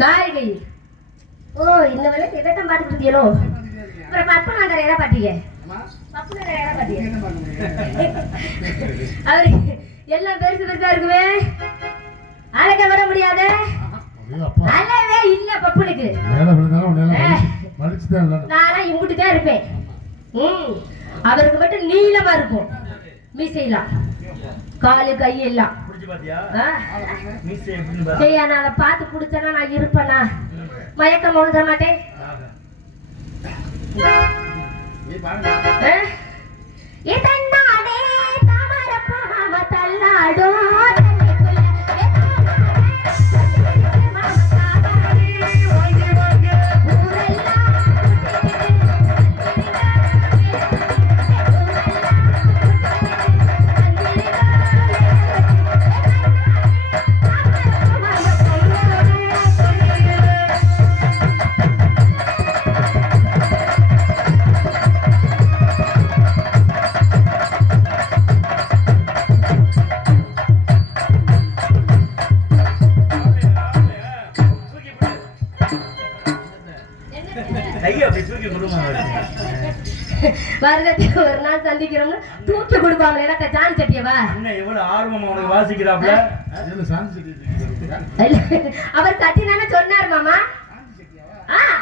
காய்கறி. ஓ இந்த வேலை எதான் பாத்துட்டு இருக்கீங்களோ? அப்புறம் பப்பு நாங்கள் எதை பாட்டீங்க? பப்பு நாங்கள் எதை பாட்டீங்க? அவரு எல்லாம் பெருசு பெருசா இருக்குமே, அழக விட முடியாத அளவே இல்ல பப்புனுக்கு. நானா இம்புட்டுதான் இருப்பேன். அவருக்கு மட்டும் நீளமா இருக்கும் மீசையெல்லாம், காலு கை எல்லாம். அதை பார்த்து குடிச்சனா நான் இருப்பேனா? மயக்கம் ஒழுத மாட்டேன். வருடத்துக்கு ஒரு நாள் சந்திக்கிறோம்னு தூக்கி கொடுப்பாங்க. எனக்கு ஜான் சட்டியவா எவ்வளவு ஆர்வமா உனக்கு வாசிக்கிறாப்ல. அவர் கட்டினானே சொன்னார் மாமா.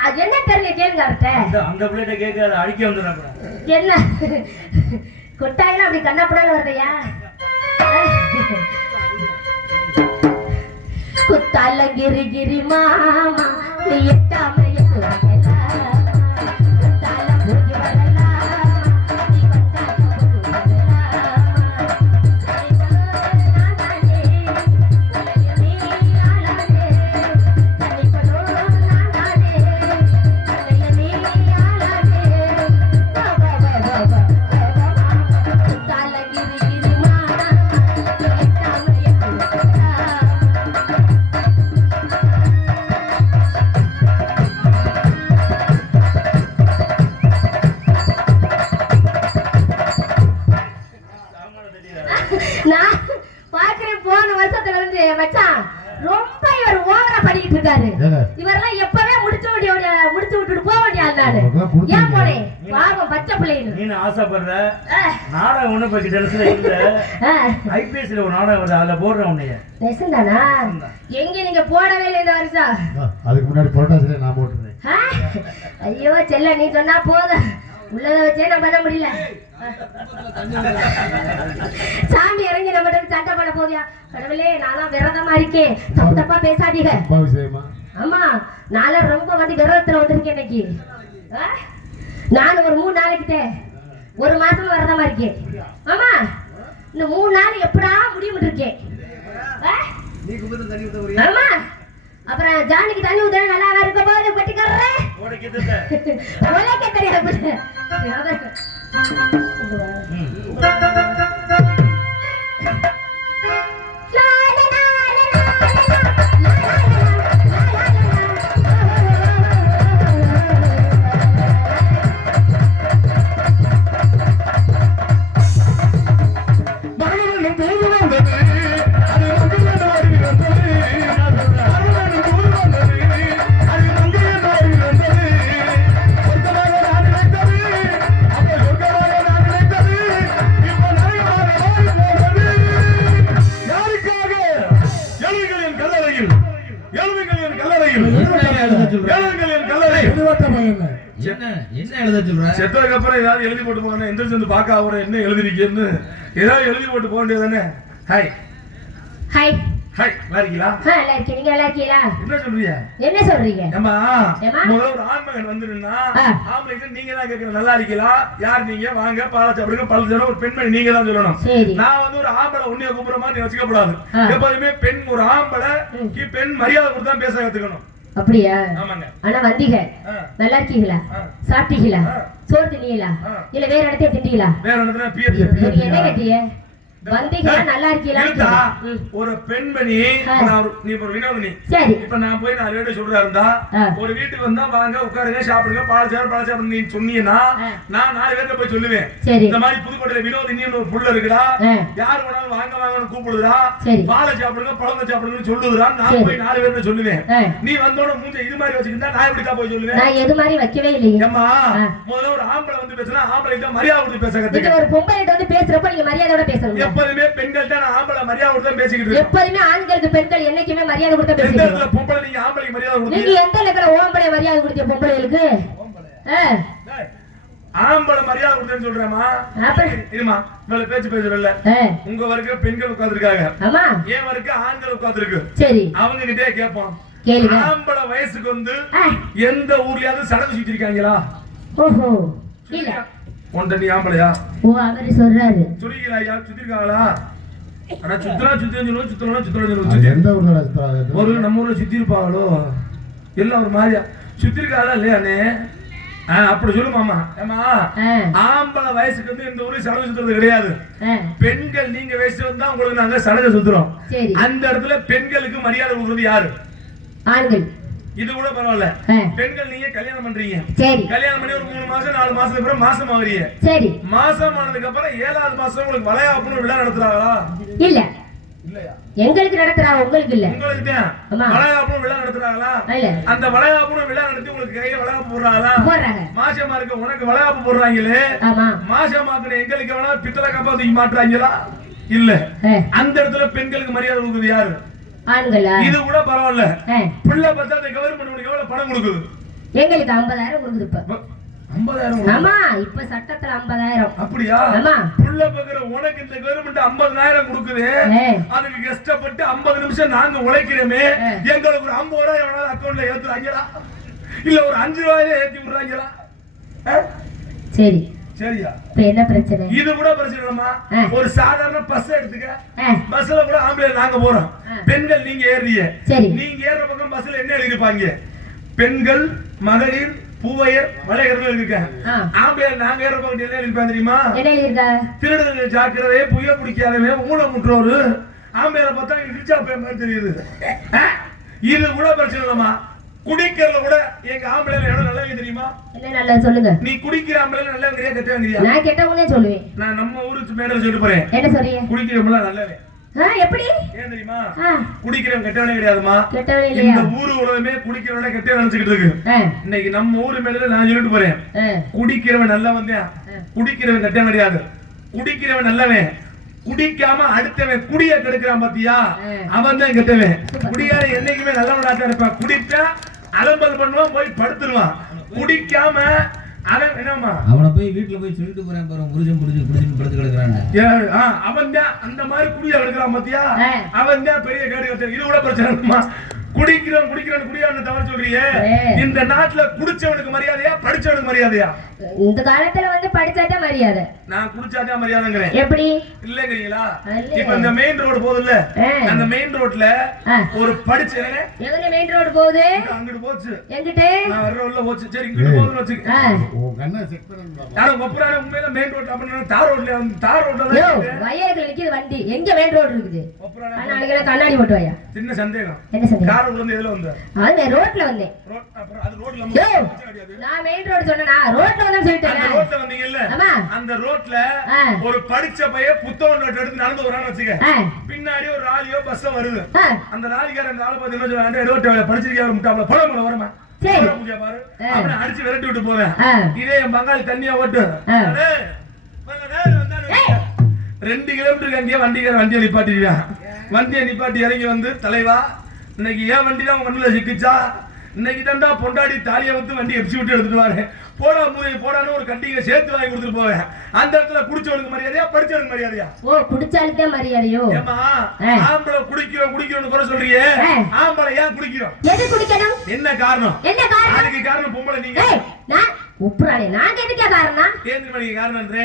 அது என்ன தெரியல, கேளுங்க அவர்கிட்ட. அந்த பிள்ளைகிட்ட கேட்க அதை அடிக்க வந்துடுறேன். என்ன கொட்டாயில அப்படி கண்ணப்படான்னு வருதையா? குத்தால கிரி கிரி மாமா நீ எட்டாம நான் பாக்குறேன். போன வருஷத்துல இருந்து மச்சான் ரொம்ப இவர் ஓவரா படிக்கிட்டு இருக்காரு. இவரெல்லாம் எப்பவே முடிச்சு விட்டுட்டு போக வேண்டிய ஆள் நானு. ஏன் போனேன் பாவம் பச்சை பிள்ளைன்னு நீ ஆசைப்படுற நாடகம் ஒண்ணு போய் டென்ஷன்ல இல்ல. ஐபிஎஸ்ல ஒரு நாடகம் வருது, அதுல போடுறேன் உன்னைய. நெசந்தானா? எங்க நீங்க போடவே இல்லை இந்த வருஷம். அதுக்கு முன்னாடி புரட்டாசில நான் போட்டுறேன். ஐயோ செல்ல, நீ சொன்னா போதும், உள்ளத வச்சே நான் பண்ண முடியல. சாமி இறங்கி நம்ம சண்டை பண்ண போதியா? கடவுளே, நானும் விரதமா இருக்கேன், தப்பு தப்பா பேசாதீங்க. ஆமா, நானும் ரொம்ப வந்து விரதத்துல வந்திருக்கேன் இன்னைக்கு. நானும் ஒரு 3 நாளைக்கிட்ட ஒரு மாசம் விரதமா இருக்கேன். ஆமா, இந்த 3 நாள் எப்படா முடியும் இருக்கேன். ஆமா, அப்புறம் ஜானிக்கு தண்ணி ஊத்த நல்லா இருக்க போது பட்டிக்கிறேன். உலக தெரியாது. செத்ததுக்கு அப்புறம் ஏதாவது எழுதி போட்டு போங்க. எந்திரிச்சு வந்து பாக்க அவரை என்ன எழுதிருக்கேன்னு ஏதாவது எழுதி போட்டு போக வேண்டியதானே. ஹாய் ஹாய் ஹாய், நல்லா இருக்கீங்களா? நீங்க நல்லா இருக்கீங்களா? என்ன சொல்றீங்க? என்ன சொல்றீங்க? ஏமா முதல்ல ஒரு ஆண்மகன் வந்துருந்தா ஆம்பளைக்கு நீங்க தான் கேட்கணும் நல்லா இருக்கீங்களா, யார் நீங்க, வாங்க பாலை சாப்பிடுங்க, பழம் சாப்பிடுங்க. ஒரு பெண்மணி நீங்க தான் சொல்லணும். நான் வந்து ஒரு ஆம்பளை உன்னைய கூப்பிடுற மாதிரி வச்சுக்கப்படாது. எப்போதுமே பெண் ஒரு ஆம்பளை பெண் மரியாதை கொடுத்து தான் பேச கத்துக்கணும். அப்படியா? ஆனா வந்தீங்க, நல்லா இருக்கீங்களா, சாப்பிட்டீங்களா, சோறு தின்னீங்களா, இல்ல வேற இடத்தையே திண்டீங்களா? வேற இடத்துல என்ன கேட்டீங்க? வந்தீங்களா நல்லா இருக்கீங்களா? ஒரு பெண்மணி நீ ஒரு வினோதினி. சரி. இப்ப நான் போய் 4 பேர் சொல்றா இருந்தா ஒரு வீட்டுக்கு வந்தா வாங்க உட்காருங்க சாப்பிடுங்க பால் சாப்பிடு நீ சொன்னீங்கன்னா நான் 4 பேர்ட்ட போய் சொல்லுவேன். இந்த மாதிரி புதுக்கோட்டையில வினோதினின்னு ஒரு புள்ள இருக்குடா, யாரு வேணாலும் வாங்க வாங்கன்னு கூப்பிடுறா, பாலை சாப்பிடுங்க பழத்தை சாப்பிடுங்கன்னு சொல்லுதுடா. நான் போய் 4 பேர்ட்ட சொல்லுவேன். நீ வந்தோட மூஞ்ச இது மாதிரி வச்சுக்கிட்டா நான் எப்படிதான் போய் சொல்லுவேன்? நான் எது மாதிரி வைக்கவே இல்லையே. ஏம்மா முதல்ல ஒரு ஆம்பளை வந்து பேசினா ஆம்பளை கிட்ட மரியாதை கொடுத்து பேச கத்துக்க. ஒரு பொம்பளை கிட்ட வந்து பேசுறப்ப நீங்க மரியாதையோட பேசணும். எப்பவுமே பெண்கள் தான் ஆம்பளை மரியாதை கொடுத்து பேசிக்கிட்டு இருக்கோம். எப்பவுமே ஆண்களுக்கு பெண்கள் என்னைக்குமே மரியாதை கொடுத்து பேசுறீங்க. எந்த பொம்பளை நீங்க ஆம்பளைக்கு மரியாதை கொடுத்து நீங்க எந்த லெவல்ல ஓம்பளை மரியாதை கொடுத்த பொம்பளைகளுக்கு? ஆம்பளை மரியாதை கொடுத்தேன்னு சொல்றேமா? இருமா இவ்வளவு பேச்சு பேசுறல்ல. உங்க வரைக்கும் பெண்கள் உட்கார்ந்துருக்காங்க. ஆமா. ஏன் வரைக்கும் ஆண்கள் உட்கார்ந்துருக்கு. சரி. அவங்க கிட்டே கேட்போம். கேளுங்க. ஆம்பளை வயசுக்கு வந்து எந்த ஊர்லயாவது சடங்கு சுத்திருக்காங்களா? ஓஹோ. இல்ல. ஒண்ட நீ ஆம்பளையா? ஓ அவரே சொல்றாரு. சொல்லிக்கிறாயா சுத்திருக்காங்களா? அட சுத்தலாம் எந்த ஊர்ல சுத்துறாங்க? ஒரு நம்ம ஊர்ல சுத்தி இருப்பாங்களோ எல்லாம் ஒரு மாதிரியா சுத்திருக்காங்களா இல்லையானே? அப்படி சொல்லு மாமா. ஏமா ஆம்பளை வயசுக்கு வந்து இந்த ஊருக்கு சடங்கு சுத்துறது கிடையாது. பெண்கள் நீங்க வயசு வந்தா உங்களுக்கு நாங்க சடங்கு சுத்துறோம். அந்த இடத்துல பெண்களுக்கு மரியாதை கொடுக்கறது யாரு? ஆண்கள். இது கூட பரவாயில்ல. பெண்கள் நீங்க கல்யாணம் பண்றீங்க. கல்யாணம் பண்ணி ஒரு 3 மாசம் 4 மாசத்துக்கு அப்புறம் மாசம் ஆகுறீங்க. சரி. மாசம் ஆனதுக்கு அப்புறம் 7வது மாசம் உங்களுக்கு வளையாப்புன்னு விழா நடத்துறாங்களா? இல்ல. இல்லையா? எங்களுக்கு நடத்துறாங்க, உங்களுக்கு இல்ல. உங்களுக்கு தான் வளையாப்புன்னு விழா நடத்துறாங்களா? இல்ல. அந்த வளையாப்புன்னு விழா நடத்தி உங்களுக்கு கையில வளையாப்பு போடுறாங்களா? போடுறாங்க. மாசமா இருக்க உனக்கு வளையாப்பு போடுறாங்களே. ஆமா. மாசமாக்குன எங்களுக்கு வேணா பித்தளை கப்பா தூக்கி மாட்டுறாங்களா? இல்ல. அந்த இடத்துல பெண்களுக்கு மரியாதை கொடுக்குறது யாரு? ஆண்களா? இது கூட பரவாயில்ல. பிள்ளை பார்த்தா அந்த கவர்மெண்ட் உங்களுக்கு எவ்வளவு பணம் கொடுக்குது? எங்களுக்கு 50,000 கொடுக்குது இப்ப. 50,000? ஆமா இப்ப சட்டத்துல 50,000. அப்படியா? ஆமா. பிள்ளை பக்கற உனக்கு இந்த கவர்மெண்ட் 50,000 கொடுக்குது. அதுக்கு கஷ்டப்பட்டு 50 நிமிஷம் நாங்க உழைக்கிறோமே, எங்களுக்கு ஒரு 50,000 எவனாவது அக்கவுண்ட்ல ஏத்துறாங்களா? இல்ல ஒரு 5 ரூபாயில ஏத்தி விடுறாங்களா? சரி. சரியா? இப்ப என்ன பிரச்சனை? இது கூட பிரச்சனை இல்லம்மா. ஒரு சாதாரண பஸ் எடுத்துக்க. பஸ்ல கூட ஆம்பளை நாங்க போறோம், பெண்கள் நீங்க ஏறீங்க. நீங்க ஏற பக்கம் பஸ்ல என்ன எழுதிருப்பாங்க? பெண்கள் மகளிர் பூவையர் வளையர்கள் இருக்காங்க. ஆம்பளை நாங்க ஏற பக்கம் என்ன எழுதிருப்பாங்க தெரியுமா? என்ன எழுதிருக்கா? திருடுதல் ஜாக்கிரதை, புய பிடிக்காதவே, ஊனமுற்றோரு. ஆம்பளை பார்த்தா இடிச்சா போய் மாதிரி தெரியுது. இது கூட பிரச்சனை இல்லம்மா. குடிக்கிறத கூட எங்க ஆம்பளை எவ்வளவு நல்லவங்க தெரியுமா? என்ன நல்லது சொல்லுங்க. நீ குடிக்கிற ஆம்பளை நல்லவங்கறியா கெட்டவங்கறியா? நான் கெட்டவனே சொல்லுவேன். நான் நம்ம ஊருக்கு மேல சொல்லிட்டு போறேன். என்ன சொல்றீங்க? குடிக்கிறவங்க நல்லவங்க. எப்படி? ஏன் தெரியுமா? குடிக்கிறவங்க கெட்டவனே கிடையாதுமா. கெட்டவனே இல்லையா? இந்த ஊரு உலகமே குடிக்கிறவனே கெட்டவன் நினைச்சிட்டு இருக்கு. இன்னைக்கு நம்ம ஊரு மேல நான் சொல்லிட்டு போறேன். குடிக்கிறவன் நல்லவன் தான். குடிக்கிறவன் கெட்டவன் கிடையாது. குடிக்கிறவன் நல்லவன். குடிக்காம அடுத்தவன் குடிய கெடுக்கிறான் பாத்தியா, அவன் தான் கெட்டவன். குடியார என்னைக்குமே நல்லவனாக இருப்பான். குடிப்பா அலம்பல் பண்ணுவான், போய் படுத்துருவான். குடிக்காம அவன் என்னமா அவனை போய் வீட்டுல போய் சொல்லிட்டு போறேன் பாரு, முருஜன் புடிச்சு புடிச்சு படுத்து கிடக்குறான். அவன் தான் அந்த மாதிரி குடிய எடுக்கிறான் பாத்தியா, அவன் தான் பெரிய கேடு கட்ட. இது கூட பிரச்சனை. குடிக்கிறவன் குடியான்னு தவறு சொல்றியே. இந்த நாட்டுல குடிச்சவனுக்கு மரியாதையா படிச்சவனுக்கு மரியாதையா? இந்த காலத்துல வந்து படிச்சாட்டே மரியாதை. நான் குடிச்சாட்டே மரியாதைங்கிறேன். எப்படி இல்லங்கறீங்களா? இப்ப இந்த மெயின் ரோடு போகுதுல்ல, அந்த மெயின் ரோட்ல ஒரு படிச்ச எங்க மெயின் ரோடு போகுது? அங்கிட்டு போச்சு. எங்கிட்டு? நான் வர்ற உள்ள போச்சு. சரி இங்கிட்டு போகுதுன்னு வச்சுக்க. ஓ கண்ணை செக் பண்ணனும். நான் கொப்புறானே உண்மையில மெயின் ரோட்ல அப்ப தார் ரோட்ல தார் ரோட்ல தான். யோ வயலுக்கு நிக்குது வண்டி. எங்க மெயின் ரோடு இருக்குது? கொப்புறானே. நான் நாளைக்கு கண்ணாடி போட்டு வாயா. சின்ன சந்தேகம். என்ன சந்தேகம்? தார் ரோட்ல இருந்து எதுல வந்த? அது ரோட்ல வந்தேன். ரோட் அப்புறம் அது ரோட்ல நான் மெயின் ரோட் சொன்னேனா? ரோட்ல வந்து சொல்லிட்டேன். அந்த ரோட்ல வந்தீங்க இல்ல? அந்த ரோட்ல ஒரு படிச்ச பையன் புத்தகம் நோட் எடுத்து நடந்து வரான்னு வச்சுக்க. பின்னாடி ஒரு லாரியோ பஸ் வருது. அந்த லாரிக்காரன் அந்த ஆளு பாத்து என்ன சொல்றான்? ரோட்ல படிச்சிருக்கியா முட்டாப்ல போட வரமா. சரி பூஜா பாரு. அவனை அடிச்சு விரட்டி விட்டு போவேன். இதே என் பங்காளி தண்ணியா ஓட்டு. டேய் வாங்க நேரா வந்தானே. 2 கிலோமீட்டருக்கு அங்கேயே வண்டியை நிப்பாட்டிடுவான். வண்டியை நிப்பாட்டி இறங்கி வந்து, தலைவா இன்னைக்கு ஏன் வண்டி தான் உங்க சிக்கிச்சா? இன்னைக்கு தான்டா பொண்டாடி தாலியை வந்து வண்டி எப்சி விட்டு எடுத்துட்டு வாரு. போடா மூதையை போடான்னு ஒரு கட்டிங்க சேர்த்து வாங்கி கொடுத்துட்டு போவேன். அந்த இடத்துல குடிச்சவனுக்கு மரியாதையா படிச்சவனுக்கு மரியாதையா? ஓ குடிச்சாலுக்கே மரியாதையோ? ஏமா ஆம்பளை குடிக்கிறோம்னு குறை சொல்றியே, ஆம்பளை ஏன் குடிக்கிறோம்? எது குடிக்கணும்? என்ன காரணம்? என்ன காரணம்? அதுக்கு காரணம் பொம்பளை. நீங்க நான் உப்புறானே நான் எதுக்கு காரணம்? கேந்திரமணிக்கு காரணம்ன்றே.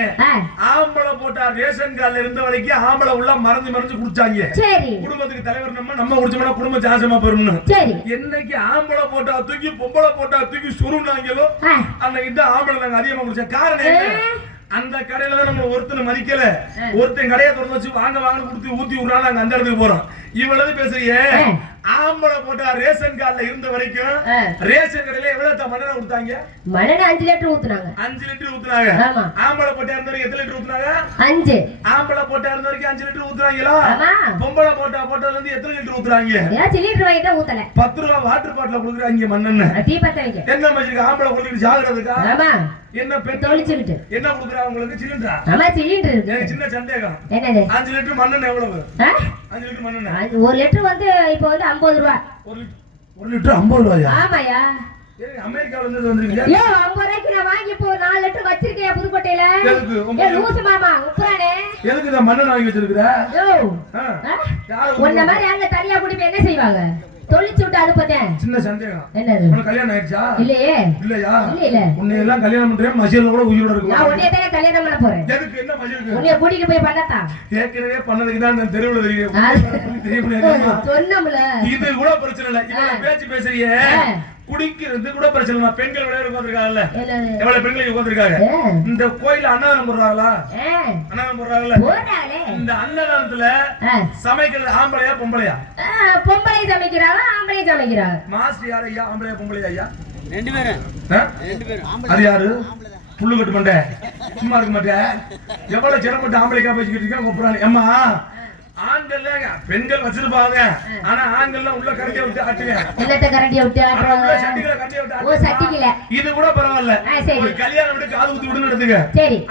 ஆம்பளை போட்டா ரேஷன் கார்டுல இருந்த வரைக்கும் ஆம்பளை உள்ள மறந்து குடிச்சாங்க. சரி குடும்பத்துக்கு தலைவர் நம்ம குடிச்சோம்னா குடும்பம் ஜாசமா போயிரும். சரி என்னைக்கு ஆம்பளை போட்டா தூக்கி பொம்பளை போட்டா தூக்கி சுருனாங்களோ அன்னைக்கு தான் ஆம்பளை நாங்க அதிகமா குடிச்சோம். காரணம் என்ன? அந்த கடையில தான் நம்ம ஒருத்தனை மதிக்கல, ஒருத்தன் கடையை திறந்து வச்சு வாங்க வாங்கன்னு கொடுத்து ஊத்தி விடுறாங்க, நாங்க அந்த இடத்துக்கு போறோம். இவ்வளவு பேசுறியே, ஆம்பளை போட்டா ரேஷன் கார்டுல இருந்த வரைக்கும் ரேஷன் கடையில எவ்வளவு மண்ணெண்ணெய் கொடுத்தாங்க? மண்ணெண்ணெய் 5 லிட்டர் ஊத்துனாங்க. 5 லிட்டர் ஊத்துனாங்க. ஆம்பளை போட்டா இருந்த வரைக்கும் எத்தனை லிட்டர் ஊத்துனாங்க? 5. ஆம்பளை போட்டா இருந்த வரைக்கும் 5 லிட்டர் ஊத்துறாங்களா? பொம்பளை போட்டதுல இருந்து எத்தனை லிட்டர் ஊத்துறாங்க? ஏன் லிட்டர் வாங்கிட்டா ஊத்தல? 10 ரூபாய் வாட்டர் பாட்டில குடுக்குறாங்க மண்ணெண்ணெய். டீ பத்த வைக்க என்ன மச்சிக்கு ஆம்பளை குடிக்கிட்டு ஜாகிரதுக்கா? ஆமா. என்ன பெண் தொளிச்சிட்டு என்ன குடுக்குறாங்க உங்களுக்கு? சிலிண்டரா? ஆமா, சிலிண்டர் இருக்கு. எனக்கு சின்ன சந்தேகம். என்னது? 5 லிட்டர் மண்ணெண்ணெய் எவ்வளவு? 5 லிட்டர் மண்ணெண்ணெய் 1 லிட்டர் வந்து இப்போ வந்து 50 ரூபாய். 1 லிட்டர் 50 ரூபாயா? ஆமாயா. அமெரிக்கால இருந்து வந்திருக்கீங்க? ஏ 50 ரூபாய்க்கு நான் வாங்கி இப்போ 4 லிட்டர் வச்சிருக்கேன் புதுக்கோட்டையில. ஏ லூசு மாமா உப்புறானே. எதுக்கு இந்த மண்ணெண்ணெய் வாங்கி வச்சிருக்கற? யோ உன்ன மாதிரி அங்க தனியா குடிப்ப என்ன செய்வாங்க? தொளிச்சு விட்டு அனுப்பதே. சின்ன சந்தேகம். என்னது? உனக்கு கல்யாணம் ஆயிடுச்சா? இல்லையே. இல்லையா? இல்ல. உன்னை எல்லாம் கல்யாணம் பண்றேன் மஜில கூட உயிரோட இருக்கு. நான் உன்னைய தான் கல்யாணம் பண்ண போறேன். எதுக்கு? என்ன மஜிலுக்கு? உன்னைய கூட்டிட்டு போய் பண்ணதா? ஏற்கனவே பண்ணதுக்கு தான் நான் தெருவுல தெரியும். சொன்னம்ல. இது கூட பிரச்சனை இல்ல. இவள பேச்சு பேசுறியே, குடிக்கிறது கூட பிரச்சனை இல்ல. பெண்கள் விளையாட உட்கார்ந்திருக்காங்கல்ல, எவ்வளவு பெண்கள் உட்கார்ந்திருக்காங்க. இந்த கோயில அன்னதானம் போடுறாங்களா? அன்னதானம் போடுறாங்கல்ல. இந்த அன்னதானத்துல சமைக்கிறது ஆம்பளையா பொம்பளையா? பொம்பளை சமைக்கிறாங்க, ஆம்பளை சமைக்கிறாங்க. மாஸ்டர் யார் ஐயா? ஆம்பளையா பொம்பளையா ஐயா? 2 பேரும். 2 பேரும். அது யாரு? புல்லு கட்டு மாட்டே, சும்மா இருக்க மாட்டே. எவ்வளவு சிரமப்பட்டு ஆம்பளைக்கா பேசிக்கிட்டு இருக்கா கூப்பிடுறாங்க. ஏம்மா ஆண்கள் பெண்கள் வச்சிருப்பாங்க, ஆனா ஆண்கள் உள்ள கரண்டியை விட்டு ஆட்டுவேன். இது கூட பரவாயில்ல. ஒரு கல்யாணம் விட்டு காது ஊத்தி விடுன்னு எடுத்துக்க.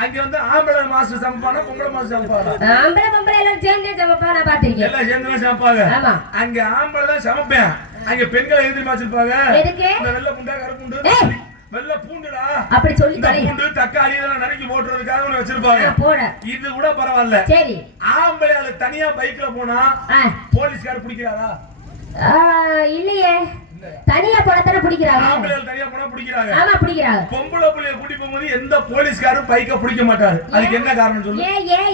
அங்க வந்து ஆம்பளை மாஸ்டர் சமைப்பானா பொம்பளை மாஸ்டர் சமைப்பாங்க? ஆம்பளை பொம்பளை எல்லாம் சேர்ந்தே சமைப்பா, நான் பாத்திருக்கேன். எல்லாம் சேர்ந்து சமைப்பாங்க. அங்க ஆம்பளை தான் சமைப்பேன், அங்க பெண்கள் எழுதி வச்சிருப்பாங்க. இந்த வெள்ளை புண்டா கருப்பு புண்டு வெள்ள பூண்டுடா அப்படி சொல்லி பூண்டு தக்காளி இதெல்லாம் நறுக்கி போடுறதுக்காக ஒண்ணு வச்சிருப்பாங்க. இது கூட பரவாயில்ல. சரி, ஆம்பளை ஆளு தனியா பைக்ல போனா போலீஸ்கார பிடிக்கிறாரா? இல்லையே, தனியா போனதான பிடிக்கிறாங்க. ஆம்பளை தனியா போனா பிடிக்கிறாங்க. ஆமா பிடிக்கிறாங்க. பொம்பளை புள்ளைய கூட்டி போகும்போது எந்த போலீஸ்காரும் பைக்க பிடிக்க மாட்டாரு. அதுக்கு என்ன காரணம் சொல்லு?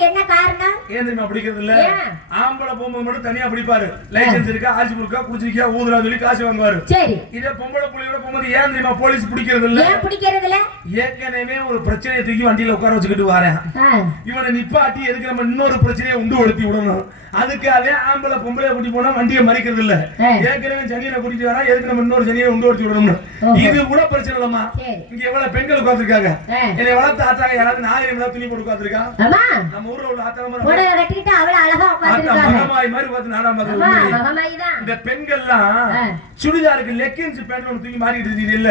என்ன காரணம்? ஏன் தெரியுமா பிடிக்கிறது இல்ல? ஆம்பளை போகும்போது மட்டும் தனியா பிடிப்பாரு. லைசென்ஸ் இருக்கா, ஆட்சி புக்கா, குடிச்சிருக்கா, ஊதுரா சொல்லி காசு வாங்குவாரு. சரி, இதே பொம்பளை புள்ளையோட போகும்போது ஏன் தெரியுமா போலீஸ் பிடிக்கிறது இல்ல? ஏன் பிடிக்கிறது இல்ல? ஏற்கனவே ஒரு பிரச்சனையை தூக்கி வண்டியில உட்கார வச்சுக்கிட்டு வரேன், இவனை நிப்பாட்டி எதுக்கு நம்ம இன்னொரு பிரச்சனையை உண்டு ஒழுத்தி விடணும். அதுக்காக ஆம்பளை பொம்பளை கூட்டி போனா வண்டியை மறிக்கிறது இல்ல. ஏற்கனவே சனியனை கூட்டிட்டு வரா, எதுக்கு நம்ம இன்னொரு சனியை உண்டு ஒழுத்தி விடணும். இது கூட பிரச்சனை இல்லம்மா. இங்க எவ்வளவு பெண்கள் உட்கார்ந்திருக்காங்க. என்னை வளர்த்து ஆத்தாங்க யாராவது நாகரிகம் துணி போட்டு உட்கார்ந்திருக்கா? நம்ம ஊர்ல உள்ள இந்த பெண்கள்லாம் சுடிதாருக்கு லெக்கின்ஸ் பேண்ட் ஒன்று தூக்கி மாட்டிட்டு இருக்கீங்க இல்ல?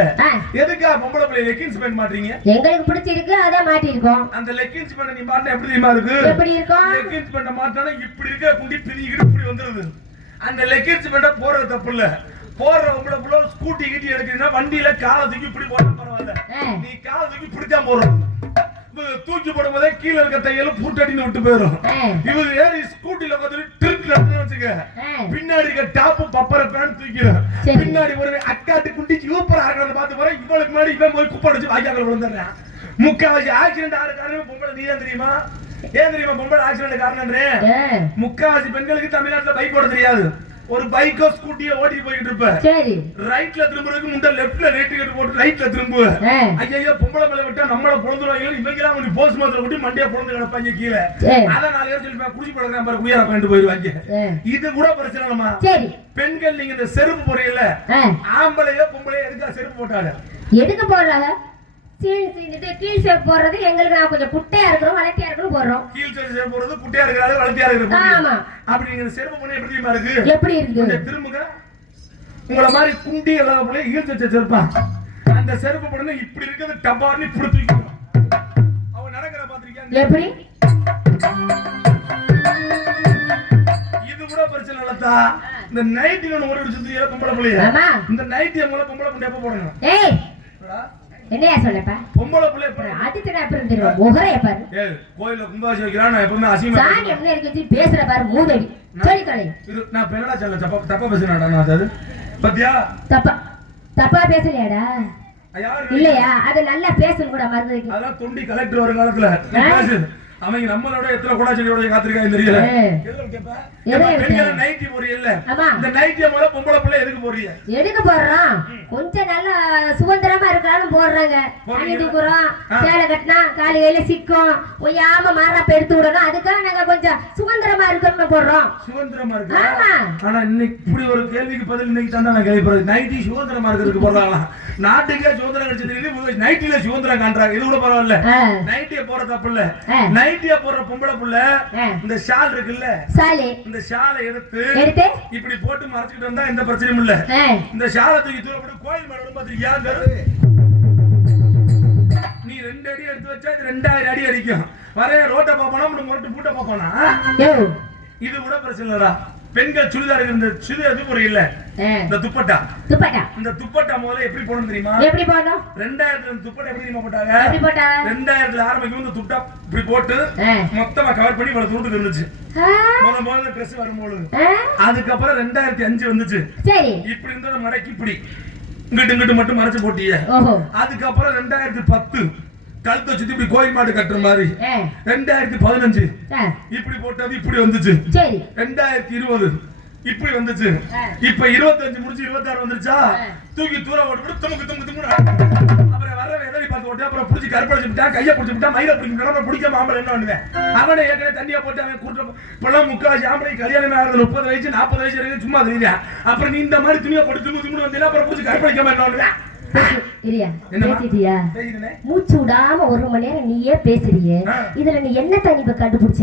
எதுக்கா பொம்பளை பிள்ளை லெக்கின்ஸ் பேண்ட் மாட்டீங்க? எங்களுக்கு பிடிச்சிருக்கு அதான் மாட்டிருக்கோம். அந்த லெக்கின்ஸ் பேண்ட் நீ மாட்டினா எப்படி தெரியுமா இருக்கு? எப்படி இருக்கும்? லெக்கின்ஸ் பேண்ட் மாட்டினா இப்படி இருக்க குண்டி பிரிக்கிட்டு இப்படி வந்துருது. அந்த லெக்கின்ஸ் பேண்ட போறது தப்பு இல்ல. போற பொம்பளை புள்ள ஸ்கூட்டி கிட்டி எடுக்கிறீங்கன்னா வண்டியில காலை தூக்கி இப்படி போட்டா பரவாயில்ல. நீ காலை தூக்கி இப்படித்தான் போடுறோம். தூக்கி போடும் போதே கீழே இருக்க தையலும் பூட்டடின்னு விட்டு போயிடும். இவங்க ஏறி ஸ்கூட்டில பார்த்து ட்ரிப்ல வச்சுக்க, பின்னாடி இருக்க டாப்பு பப்பரை பேண்ட் தூக்கிறேன், பின்னாடி ஒரு அக்காட்டு குண்டி சூப்பரா இருக்கிறத பார்த்து போறேன். இவளுக்கு முன்னாடி இவன் போய் குப்பை அடிச்சு வாய்க்காக்கள் விழுந்துடுறேன். முக்காவாசி ஆக்சிடென்ட் ஆகிற காரணம் பொம்பளை. நீ தான் தெரியுமா? ஏன் தெரியுமா பொம்பளை ஆக்சிடென்ட் காரணம்? முக்காவாசி பெண்களுக்கு தமிழ்நாட்டுல பைக் ஓட தெரியாது. ஒரு பைக்கோ ஸ்கூட்டியோ ஓட்டிட்டு போயிட்டு இருப்ப, சரி, ரைட்ல திரும்புறதுக்கு முன்ன லெஃப்ட்ல ரைட் கட் போட்டு ரைட்ல திரும்புவ. ஐயோ பொம்பளை மேல விட்டா நம்மள பொழுதுறாங்க, இவங்க எல்லாம் வந்து போஸ்ட் மாத்திர விட்டு மண்டைய பொழுது கிடப்பாங்க கீழே. அத 4 பேர் சொல்லிப்பேன், குடிச்சு பழகுறான் பாரு, குயரா பண்ணிட்டு போயிடுவாங்க. இது கூட பிரச்சனை இல்லமா? சரி, பெண்கள் நீங்க இந்த செருப்பு போறீங்கல்ல, ஆம்பளையோ பொம்பளையோ எதுக்கா செருப்பு போட்டாங்க? எதுக்கு போடுறாங்க? கீழ் சேர் போறது எங்களுக்கு நான் கொஞ்சம் குட்டையா இருக்கிறோம், வளர்த்தியா இருக்கிறோம் போடுறோம். கீழ் சேர் போறது குட்டையா இருக்கிறாரு, வளர்த்தியா இருக்கிறது. ஆமா, அப்படி நீங்க செருப்பு போனா எப்படி தெரியுமா இருக்கு? எப்படி இருக்கு? கொஞ்சம் திரும்புங்க. உங்கள மாதிரி குண்டி இல்லாத போல ஈழ் செருப்பான். அந்த செருப்பு போடுறது இப்படி இருக்குது, டபார்னு இப்படி தூக்கிடும். அவ நடக்கிற பாத்திருக்கியா? எப்படி? இது கூட பிரச்சனை இல்லதா. இந்த நைட்டி ஒன்னு ஓடி சுத்தியா பொம்பளை புள்ளைய. இந்த நைட்டி மூல பொம்பளை புள்ள எப்ப போடணும்? ஏய் என்னையா சொல்லப்பா? பொம்பளை புள்ள எப்ப ஆதித்தன அப்புறம் தெரியும் முகரைய பாரு. ஏய் கோயில்ல கும்பாபிஷேகம் வைக்கிறான், நான் எப்பவுமே அசிங்கமா சாமி என்ன இருக்கு பேசுற பாரு மூதடி சொல்லி கலை. நான் பெண்ணடா சொல்ல தப்பா பேசுறேன்டா. நான் அது பத்தியா தப்பா பேசலையாடா? இல்லையா? அது நல்லா பேசணும் கூட மறந்துருக்கு. அதான் தொண்டி கலெக்டர் ஒரு காலத்துல பேசு. அவங்க நம்மளோட எத்தனை கூட செடியோட காத்திருக்காங்க தெரியல. எதுல கேப்பா? பெண்கள் நைட்டி போறீங்க இல்ல, இந்த நைட்டிய மூல பொம்பளை புள்ள எதுக்கு போடுறீங்க? எதுக்கு போடுறோம்? கொஞ்சம் நல்லா சுதந்திரமா இருக்கலாம்னு போடுறாங்க. அணி தூக்குறோம், சேலை கட்டினா காலி கையில சிக்கும், ஒய்யாம மாறாப்ப எடுத்து விடணும். அதுக்காக நாங்க கொஞ்சம் சுதந்திரமா இருக்கணும்னு போடுறோம். சுதந்திரமா இருக்கு. ஆனா இன்னைக்கு இப்படி ஒரு கேள்விக்கு பதில் இன்னைக்கு தான் நான் கேள்விப்படுறேன். நைட்டி சுதந்திரமா இருக்கிறதுக்கு போடுறாங்களா? நாட்டுக்கே சுதந்திரம் கிடைச்சது நைட்டில சுதந்திரம் காண்றாங்க. இது கூட பரவாயில்ல. நைட்டிய போற தப்பு இல்ல. நைட்டிய போடுற பொம்பளை புள்ள இந்த ஷால் இருக்குல்ல, இந்த ஷாலை எடுத்து இப்படி போட்டு மறைச்சிட்டு வந்தா எந்த பிரச்சனையும் இல்ல. இந்த ஷாலை தூக்கி தூர போட்டு கோயில் மேல பாத்திருக்கியா? நீ 2 அடி எடுத்து வச்சா இது 2000 அடி அடிக்கும். வரைய ரோட்டை பாப்பானா முரட்டு பூட்டை பாப்பானா இது கூட பிரச்சனை இல்லடா. பெண்கள் சுடிதார் இந்த சுடிதார் இது இல்ல, இந்த துப்பட்டா இந்த துப்பட்டா முதல்ல எப்படி போடணும் தெரியுமா? எப்படி போடணும்? 2000 துப்பட்டா எப்படி தெரியுமா போட்டாங்க? 2000 ஆரம்பிக்கும் இந்த துப்பட்டா இப்படி போட்டு மொத்தமா கவர் பண்ணி இவ்வளவு தூரத்துக்கு இருந்துச்சு முதல்ல ட்ரெஸ் வரும்போது. அதுக்கப்புறம் 2005 வந்துச்சு. இப்படி இருந்தது மடக்கி இப்படி இங்கிட்டு மட்டும் மறைச்சு போட்டிய. அதுக்கப்புறம் 2010 கழுத்தை சுத்தி இப்படி கோயில் மாடு கட்டுற மாதிரி. 2015 இப்படி போட்டது இப்படி வந்துச்சு. 2020 இப்படி வந்துச்சு. இப்ப 25 முடிச்சு 26 வந்துருச்சா? தூக்கி தூர ஓட்டு துமுக்கு துமுக்கு துமுக்கு. அப்புறம் வர எதடி பார்த்து ஓட்டு அப்புறம் புடிச்சு கற்பழிச்சு விட்டா, கையை பிடிச்சு விட்டா, மயில பிடிச்சு அப்புறம் பிடிக்காம ஆம்பளை என்ன பண்ணுவேன்? அவனை ஏற்கனவே தண்ணியா போட்டு அவன் கூட்டு இப்பெல்லாம் முக்காசி ஆம்பளை கல்யாணம் ஆகிறது 30 வயசு 40 வயசு வரைக்கும் சும்மா தெரியுதா? அப்புறம் நீ இந்த மாதிரி துணியை போட்டு துமுக்கு துமுக்கு வந்தீங்கன்னா அப்புறம் பிடிச்சி கற்பழிக்காம என்ன பண்ணுவேன்? மூச்சு விடாம 1 மணி நேரம் நீயே பேசுறியே, இதுல நீ என்ன தனி கண்டுபிடிச்ச?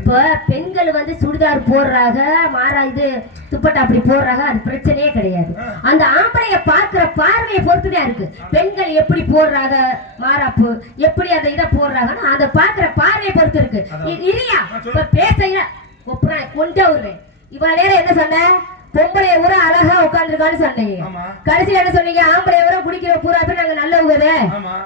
இப்ப பெண்கள் வந்து சுடிதார் போடுறாங்க, மாறா இது துப்பட்டா அப்படி போடுறாங்க, அது பிரச்சனையே கிடையாது. அந்த ஆம்பளைய பாக்குற பார்வையை பொறுத்துதான் இருக்கு. பெண்கள் எப்படி போடுறாங்க, மாறாப்பு எப்படி அந்த இதை போடுறாங்கன்னு அதை பாக்குற பார்வையை பொறுத்து இருக்கு. இல்லையா? இப்ப பேச கொண்டு வருவேன். இவ நேரம் என்ன சொன்ன? பொம்பளை ஊரா அழகா உட்கார்ந்துருக்கான்னு சொன்னீங்க. கடைசியில என்ன சொன்னீங்க? ஆம்பளை ஊரா குடிக்கிற பூரா பேர் நாங்க நல்லவங்க,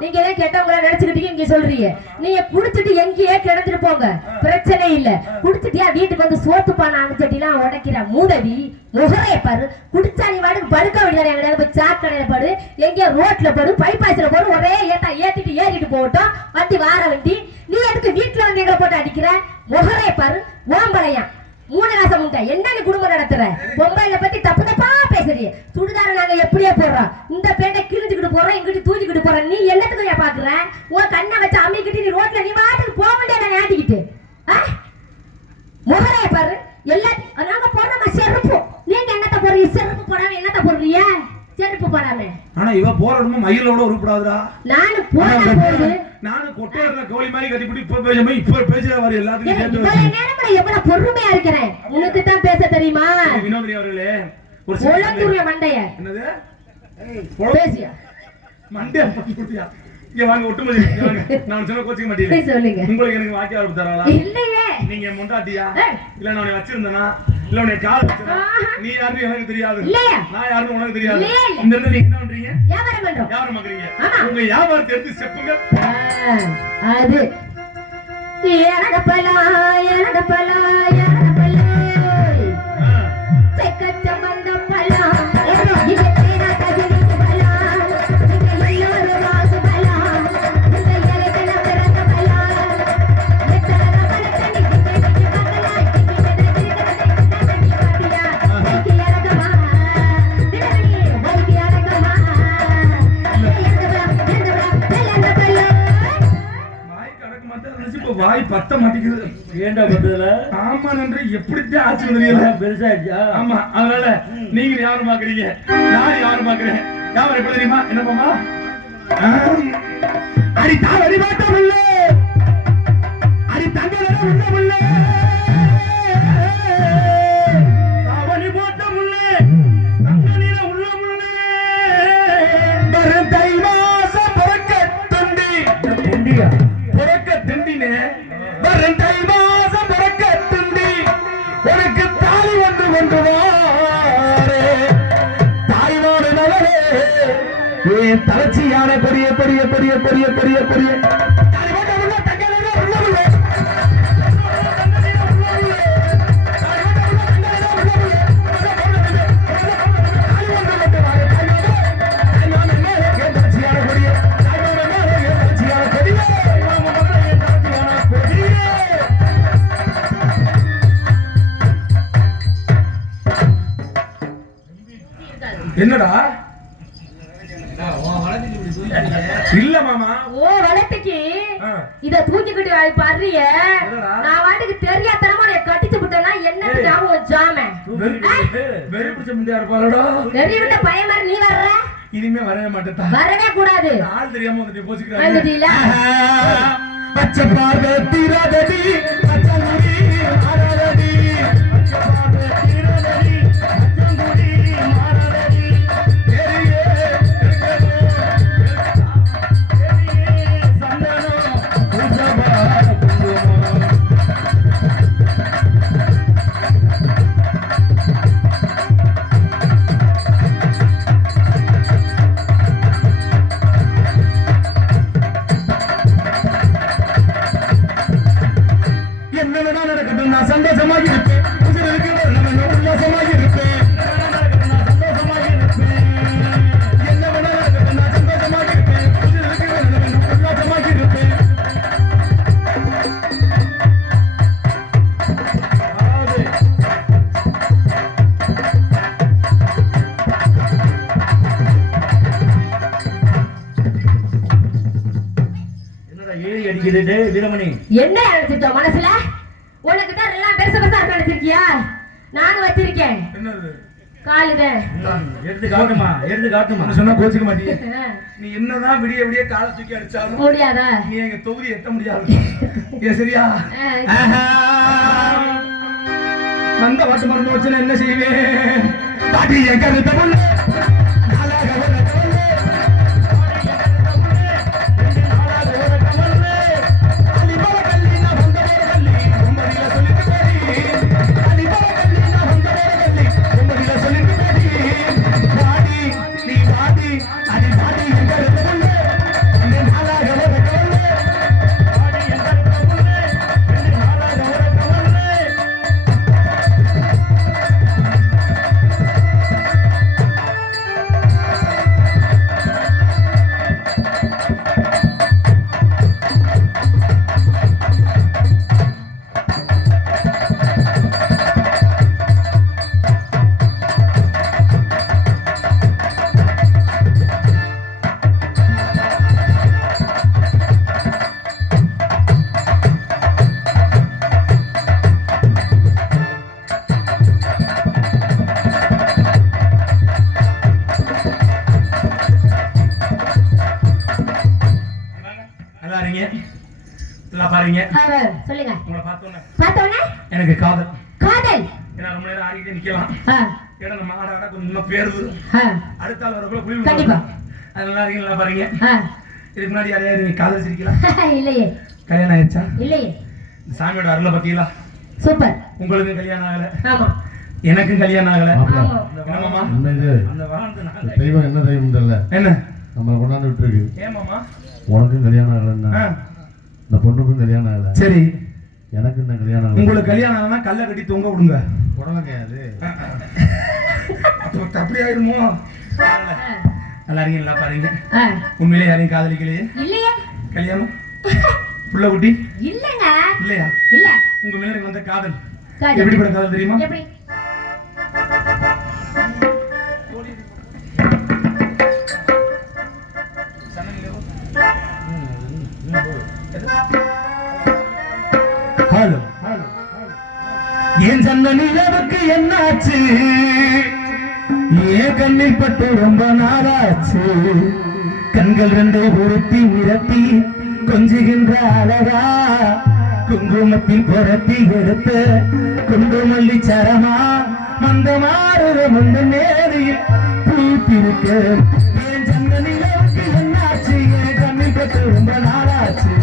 நீங்க எல்லாம் கெட்டவங்கள நினைச்சுக்கிட்டீங்க. இங்க சொல்றீங்க நீங்க குடிச்சிட்டு எங்கேயே கிடந்துட்டு போங்க, பிரச்சனை இல்ல. குடிச்சிட்டியா வீட்டுக்கு வந்து சோத்து பானை அனுப்பிச்சட்டிலாம் உடைக்கிற மூதவி முகரைய பாரு. குடிச்சா நீ வாட்டுக்கு படுக்க வேண்டியது, எங்க போய் சாக்கடையில படு, எங்கேயோ ரோட்ல படு, பைப்பாசில போடு, ஒரே ஏத்திட்டு ஏறிட்டு போகட்டும் வண்டி வார வண்டி. நீ எதுக்கு வீட்டுல வந்து எங்களை போட்டு அடிக்கிற? முகரைய பாரு. ஓம்பளையா 3 மாசம் உண்டா என்ன நீ குடும்பம் நடத்துற? பொம்பளைல பத்தி தப்பு தப்பா பேசுறீங்க. சுடிதார நாங்க எப்படியே போடுறோம், இந்த பேட்டை கிழிஞ்சுக்கிட்டு போறோம், இங்கிட்டு தூக்கிக்கிட்டு போறோம். நீ என்னத்துக்கு பாக்குற? உன் கண்ணை வச்சு அமைக்கிட்டு நீ ரோட்ல நீ பாட்டுக்கு போக முடியாது. நான் ஆட்டிக்கிட்டு முகரைய பாரு. எல்லாத்தையும் நாங்க போடுறோமா செருப்பு. நீங்க என்னத்த போடுறீங்க? செருப்பு போடாம என்னத்த போடுறீங்க? செருப்பு போடாம. ஆனா இவ போறோம் மயிலோட உருப்படாதுடா. நானும் போடுறது நானும் கொட்டையற கோழி மாதிரி கட்டிப்பிட்டு இப்ப பேசுற மாதிரி எல்லாத்துக்கும் சேர்த்து நேரத்துல எவ்வளவு பொறுமையா இருக்கிறேன். உனக்கு தான் பேச தெரியுமா? வினோதினி அவர்களே, ஒரு பொளந்துரிய மண்டைய என்னது பேசியா மண்டைய பத்தியா? இங்க வாங்க ஒட்டுமதி வாங்க. நான் சொன்ன கோச்சிக்க மாட்டீங்க. சொல்லுங்க. உங்களுக்கு எனக்கு வாக்கிய ஆரம்பி தராளா? இல்லையே. நீங்க முண்டாட்டியா? இல்ல நான் உன்னை வச்சிருந்தனா? இல்ல உன்னை கால் வச்சனா? நீ யாருன்னு எனக்கு தெரியாது. நான் யாருன்னு உனக்கு தெரியாது. இந்த இடத்துல நீங்க என்ன பண்றீங்க? வியாபாரம் பண்றோம். வியாபாரம் பண்றீங்க. உங்க வியாபாரத்தை எடுத்து செப்புங்க. அது எனடப்பலா எனடப்பலா எனடப்பலா செக்கச்ச வந்தப்பலா இது தேனா கதிரிக்கு பலா இது எல்லாரும் வாசு பலா இந்த எலகன பிறந்த பலா எத்தனை பல தண்ணி கிட்டி பக்கலா கிட்டி பாத்தியா வைக்கி அரகமா திடனி வைக்கி அரகமா வாய் பத்த மாட்டேங்குது. ஏண்டா பண்றதுல? ஆமா நன்றி. எப்படித்தான் ஆச்சு தெரியல, பெருசாயிடுச்சா? ஆமா. அதனால நீங்க யாரும் பாக்குறீங்க, நான் யாரும் பாக்குறேன். யாரும் எப்படி தெரியுமா? என்னப்பா அடி தாள் அடி மாட்டம் இல்ல, அடி தங்க உள்ள உள்ள அவனி போட்டம் உள்ள தங்கனில உள்ள உள்ள வரும் தை மாசம் பிறக்க துண்டி துண்டியா பிறக்க திண்டினே வரும் தை மாசம் பிறக்க திண்டி உனக்கு தாலி வந்து கொண்டு வாரே தாய்மாடு நலரே என் தலைச்சியான பெரிய பெரிய பெரிய பெரிய பெரிய பெரிய என்னடா இல்ல மாமா ஓ வளத்துக்கு இத தூக்கிக்கிட்டு பாடுறிய நான் வாட்டுக்கு தெரியாதனமா நீ கட்டிச்சு விட்டேன்னா என்ன ஞாபகம் ஜாம வெறி பிடிச்ச முடியா இருப்பாளடா வெறி விட்ட பையன் மாதிரி நீ வர்ற இனிமே வரவே மாட்டேன் வரவே கூடாது ஆள் தெரியாம வந்து போச்சுக்கிறாங்க வந்துட்டீல பச்சை பார்வை தீராதடி பச்சை முடி மாறாதடி பச்சை பார்வை தீராதடி பச்சை முடி மாறாதடி ஏரியே நான் சந்தோஷமாக இருப்பேன் உல்லாசமாக இருப்பேன் என்ன வேணாலும் நான் சந்தோஷமாக இருப்பேன் உல்லாசமாக இருப்பேன் என்னடா ஏறி அடிக்குது வீரமணி என்ன நினைச்சிட்டோம் மனசுல உனக்கு தான் எல்லாம் பெருசு பெருசா நினைச்சிருக்கியா நானும் வச்சிருக்கேன் காலுத எடுத்து காட்டுமா சொன்னா கோச்சுக்க மாட்டீங்க நீ என்னதான் விடிய விடிய காலை தூக்கி அடிச்சாலும் முடியாதா நீ எங்க தொகுதி எட்ட முடியாது ஏ சரியா வந்த வாட்டு மருந்து வச்சு என்ன செய்வேன் பாட்டி என் கருத்த முன்ன சொல்லுங்க உங்களை பார்த்தோன்னே எனக்கு காதல் ஏன்னா ரொம்ப நேரம் ஆடிக்கிட்டே நிக்கலாம் ஏன்னா நம்ம ஆட கொஞ்சம் பேருது அடுத்த ஆள் வரக்குள்ள குழி கண்டிப்பா அது நல்லா இருக்கீங்களா பாருங்க இதுக்கு முன்னாடி யாரையா நீங்க காதலிச்சிருக்கீங்களா இல்லையே கல்யாணம் ஆயிடுச்சா இல்லையே சாமியோட அருளை பத்தியலா சூப்பர் உங்களுக்கு கல்யாணம் ஆகல ஆமா எனக்கும் கல்யாணம் ஆகல என்னமாமா அந்த வாழ்ந்து தெய்வம் என்ன தெய்வம் தெரியல என்ன நம்மளை கொண்டாந்து விட்டுருக்கு ஏமாமா உனக்கும் கல்யாணம் ஆகலன்னா இந்த பொண்ணுக்கும் கல்யாணம் ஆகல சரி எனக்கு என்ன கல்யாணம் ஆகல உங்களுக்கு கல்யாணம் ஆகலன்னா கல்லை கட்டி தொங்க விடுங்க உடனே அது அப்போ அப்படி ஆயிடுமோ நல்லா இருக்கீங்களா பாருங்க உண்மையிலே யாரையும் காதலிக்கலையே இல்லையே கல்யாணம் புள்ள குட்டி இல்லங்க இல்லையா இல்ல உங்க மேல வந்த காதல் எப்படிப்பட்ட காதல் தெரியுமா எப்படி ஹலோ என் சந்த நிலவுக்கு என்னாச்சு ஏன் கண்ணில் பட்டு ரொம்ப நாளாச்சு கண்கள் ரெண்டு உருட்டி மிரட்டி கொஞ்சுகின்ற அழகா குங்குமத்தில் புரட்டி எடுத்த குண்டுமல்லி சரமா மந்த மாறுற முந்த நேரில் பூத்திருக்க என் சந்த நிலவுக்கு என்னாச்சு ஏன் கண்ணில் பட்டு ரொம்ப நாளாச்சு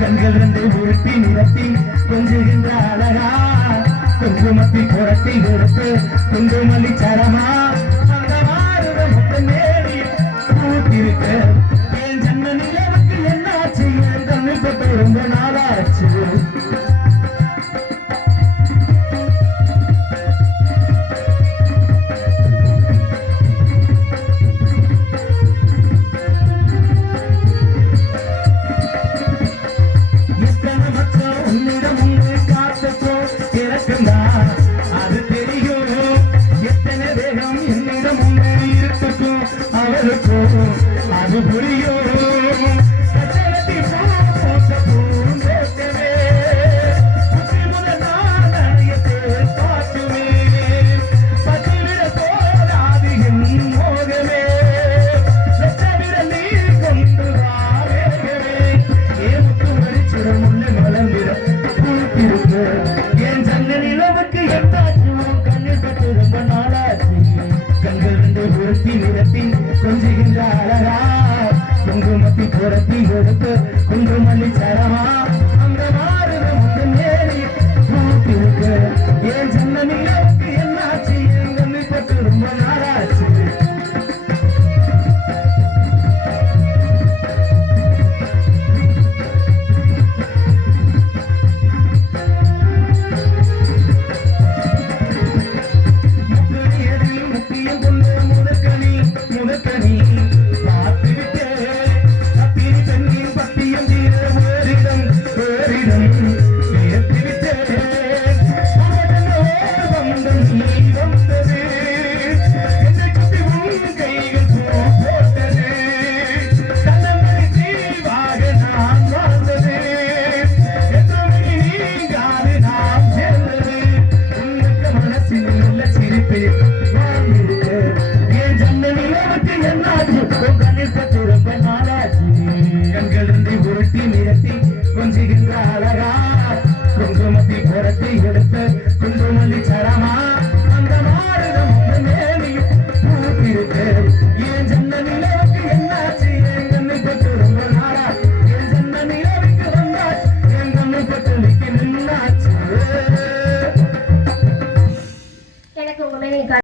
கண்கள் ரெண்டு உருட்டி நிரட்டி கொஞ்சுகின்ற அழகா குங்குமத்தில் புரட்டி எடுத்து குங்குமல்லி சரமா அந்த மாறுற முத்த நேரில் பூத்திருக்க என் சந்த நிலவுக்கு என்னாச்சு என் கண்ணில் பட்டு ரொம்ப நாளாச்சு அது தெரியும் எத்தனை வேகம் வீட்டுக்கும் அவருக்கும் அது புரியும் கச்சலத்தி போட்ட பூந்தோட்டமே புத்தி முதல் நான் அணியத்தை பார்க்குமே பத்திவிட போராது என் மோகமே லட்சவிட நீ கொண்டு வாரேகமே ஏ முத்து மறிச்சிடும் முன்ன மலம்பிட பூத்திருக்க என் சங்க நிலவுக்கு எட்டாச்சும் கண்ணில் பட்டு ரொம்ப நாளாச்சு கண்கள் ரெண்டு உரத்தி நிறத்தி கொஞ்சுகின்ற அழகா குங்குமத்தி புரத்தி கொடுத்து குங்குமல்லி சரமா அந்த மாறுத முந்த நேரி பூத்திருக்க என் சங்க நிலவுக்கு என்னாச்சு என் கண்ணில் பட்டு ரொம்ப நாளாச்சு முக்கியம் கொண்டு முதற்கனி பார்த்து விட்டே அத்திரி பெண்ணின் பத்தியம் தீர வேறிடம் சேர்த்து விட்டே வந்தம் நீ வந்தது என்னை சுத்தி உன் கைகள் போட்டது கண்ணங்களை தீவாக நான் வாழ்ந்தது என்றும் நீங்காது நாம் சேர்ந்தது உன்னக்க மனசில் உள்ள சிரிப்பு என் ஜன்ன நிலவுக்கு என்னாச்சு கண்ணில் பட்டு ரொம்ப நாளாச்சு கண்கள் இருந்து உருட்டி நிறுத்தி கொஞ்சுகின்ற அழகா குங்குமத்தி புரட்டி எடுத்து குங்குமல்லி சரமா